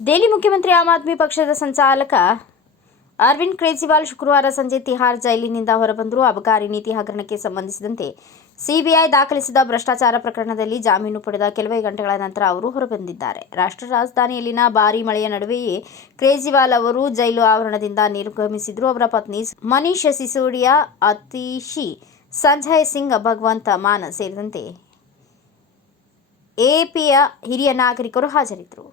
ದೆಹಲಿ ಮುಖ್ಯಮಂತ್ರಿ ಆಮ್ ಆದ್ಮಿ ಪಕ್ಷದ ಸಂಚಾಲಕ ಅರವಿಂದ್ ಕೇಜ್ರಿವಾಲ್ ಶುಕ್ರವಾರ ಸಂಜೆ ತಿಹಾರ್ ಜೈಲಿನಿಂದ ಹೊರಬಂದರು ಅಬಕಾರಿ ನೀತಿ ಹಗರಣಕ್ಕೆ ಸಂಬಂಧಿಸಿದಂತೆ ಸಿಬಿಐ ದಾಖಲಿಸಿದ ಭ್ರಷ್ಟಾಚಾರ ಪ್ರಕರಣದಲ್ಲಿ ಜಾಮೀನು ಪಡೆದ ಕೆಲವೇ ಗಂಟೆಗಳ ನಂತರ ಅವರು ಹೊರಬಂದಿದ್ದಾರೆ. ರಾಷ್ಟ್ರ ರಾಜಧಾನಿಯಲ್ಲಿನ ಭಾರೀ ಮಳೆಯ ನಡುವೆಯೇ ಕೇಜ್ರಿವಾಲ್ ಅವರು ಜೈಲು ಆವರಣದಿಂದ ನಿರ್ಗಮಿಸಿದ್ರು. ಅವರ ಪತ್ನಿ ಮನೀಶ್ ಸಿಸೋಡಿಯಾ, ಅತೀಶಿ ಸಂಜಯ್ ಸಿಂಗ್, ಭಗವಂತ ಮಾನ ಸೇರಿದಂತೆ ಎಪಿಯ ಹಿರಿಯ ನಾಗರಿಕರು ಹಾಜರಿದ್ದರು.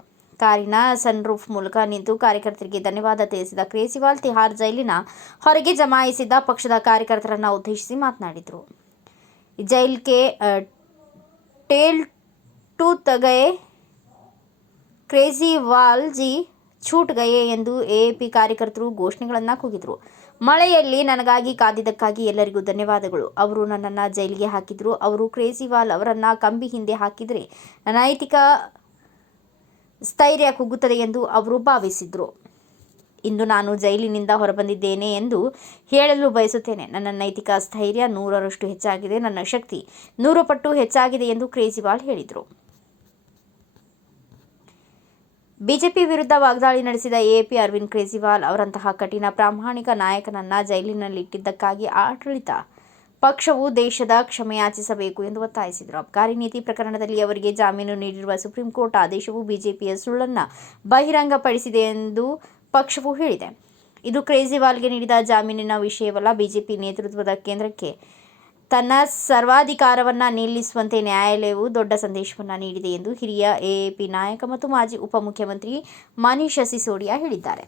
ಕಾರಿನ ಸನ್ರೂಫ್ ಮೂಲಕ ನಿಂತು ಕಾರ್ಯಕರ್ತರಿಗೆ ಧನ್ಯವಾದ ತಿಳಿಸಿದ ಕೇಜ್ರಿವಾಲ್, ತಿಹಾರ್ ಜೈಲಿನ ಹೊರಗೆ ಜಮಾಯಿಸಿದ್ದ ಪಕ್ಷದ ಕಾರ್ಯಕರ್ತರನ್ನು ಉದ್ದೇಶಿಸಿ ಮಾತನಾಡಿದರು. ಜೈಲ್ಗೆ ಟೇಲ್ ಟು ತಗೆ ಕ್ರೇಜಿವಾಲ್ ಜಿ ಛೂಟ್ ಗಯೆ ಎಂದು ಎಎಪಿ ಕಾರ್ಯಕರ್ತರು ಘೋಷಣೆಗಳನ್ನು ಕೂಗಿದರು. ಮಳೆಯಲ್ಲಿ ನನಗಾಗಿ ಕಾದಿದ್ದಕ್ಕಾಗಿ ಎಲ್ಲರಿಗೂ ಧನ್ಯವಾದಗಳು. ಅವರು ನನ್ನನ್ನು ಜೈಲಿಗೆ ಹಾಕಿದ್ರು. ಅವರು ಕ್ರೇಜಿವಾಲ್ ಅವರನ್ನು ಕಂಬಿ ಹಿಂದೆ ಹಾಕಿದರೆ, ನೈತಿಕ ಸ್ಥೈರ್ಯ ಕುಗ್ಗುತ್ತದೆ ಎಂದು ಅವರು ಭಾವಿಸಿದ್ರು. ಇಂದು ನಾನು ಜೈಲಿನಿಂದ ಹೊರಬಂದಿದ್ದೇನೆ ಎಂದು ಹೇಳಲು ಬಯಸುತ್ತೇನೆ. ನನ್ನ ನೈತಿಕ ಸ್ಥೈರ್ಯ ನೂರರಷ್ಟು ಹೆಚ್ಚಾಗಿದೆ. ನನ್ನ ಶಕ್ತಿ ನೂರು ಪಟ್ಟು ಹೆಚ್ಚಾಗಿದೆ ಎಂದು ಕೇಜ್ರಿವಾಲ್ ಹೇಳಿದರು. ಬಿಜೆಪಿ ವಿರುದ್ಧ ವಾಗ್ದಾಳಿ ನಡೆಸಿದ ಎಪಿ ಅರವಿಂದ್ ಕೇಜ್ರಿವಾಲ್ ಅವರಂತಹ ಕಠಿಣ ಪ್ರಾಮಾಣಿಕ ನಾಯಕನನ್ನ ಜೈಲಿನಲ್ಲಿಟ್ಟಿದ್ದಕ್ಕಾಗಿ ಆಡಳಿತ ಪಕ್ಷವು ದೇಶದ ಕ್ಷಮೆಯಾಚಿಸಬೇಕು ಎಂದು ಒತ್ತಾಯಿಸಿದರು. ಅಬ್ಕಾರಿ ನೀತಿ ಪ್ರಕರಣದಲ್ಲಿ ಅವರಿಗೆ ಜಾಮೀನು ನೀಡಿರುವ ಸುಪ್ರೀಂ ಕೋರ್ಟ್ ಆದೇಶವು ಬಿಜೆಪಿಯ ಸುಳ್ಳನ್ನು ಬಹಿರಂಗಪಡಿಸಿದೆ ಎಂದು ಪಕ್ಷವು ಹೇಳಿದೆ. ಇದು ಕೇಜ್ರಿವಾಲ್ಗೆ ನೀಡಿದ ಜಾಮೀನಿನ ವಿಷಯವಲ್ಲ, ಬಿಜೆಪಿ ನೇತೃತ್ವದ ಕೇಂದ್ರಕ್ಕೆ ತನ್ನ ಸರ್ವಾಧಿಕಾರವನ್ನು ನಿಲ್ಲಿಸುವಂತೆ ನ್ಯಾಯಾಲಯವು ದೊಡ್ಡ ಸಂದೇಶವನ್ನು ನೀಡಿದೆ ಎಂದು ಹಿರಿಯ ಎಎಪಿ ನಾಯಕ ಮತ್ತು ಮಾಜಿ ಉಪಮುಖ್ಯಮಂತ್ರಿ ಮನೀಶ್ ಸಿಸೋಡಿಯಾ ಹೇಳಿದ್ದಾರೆ.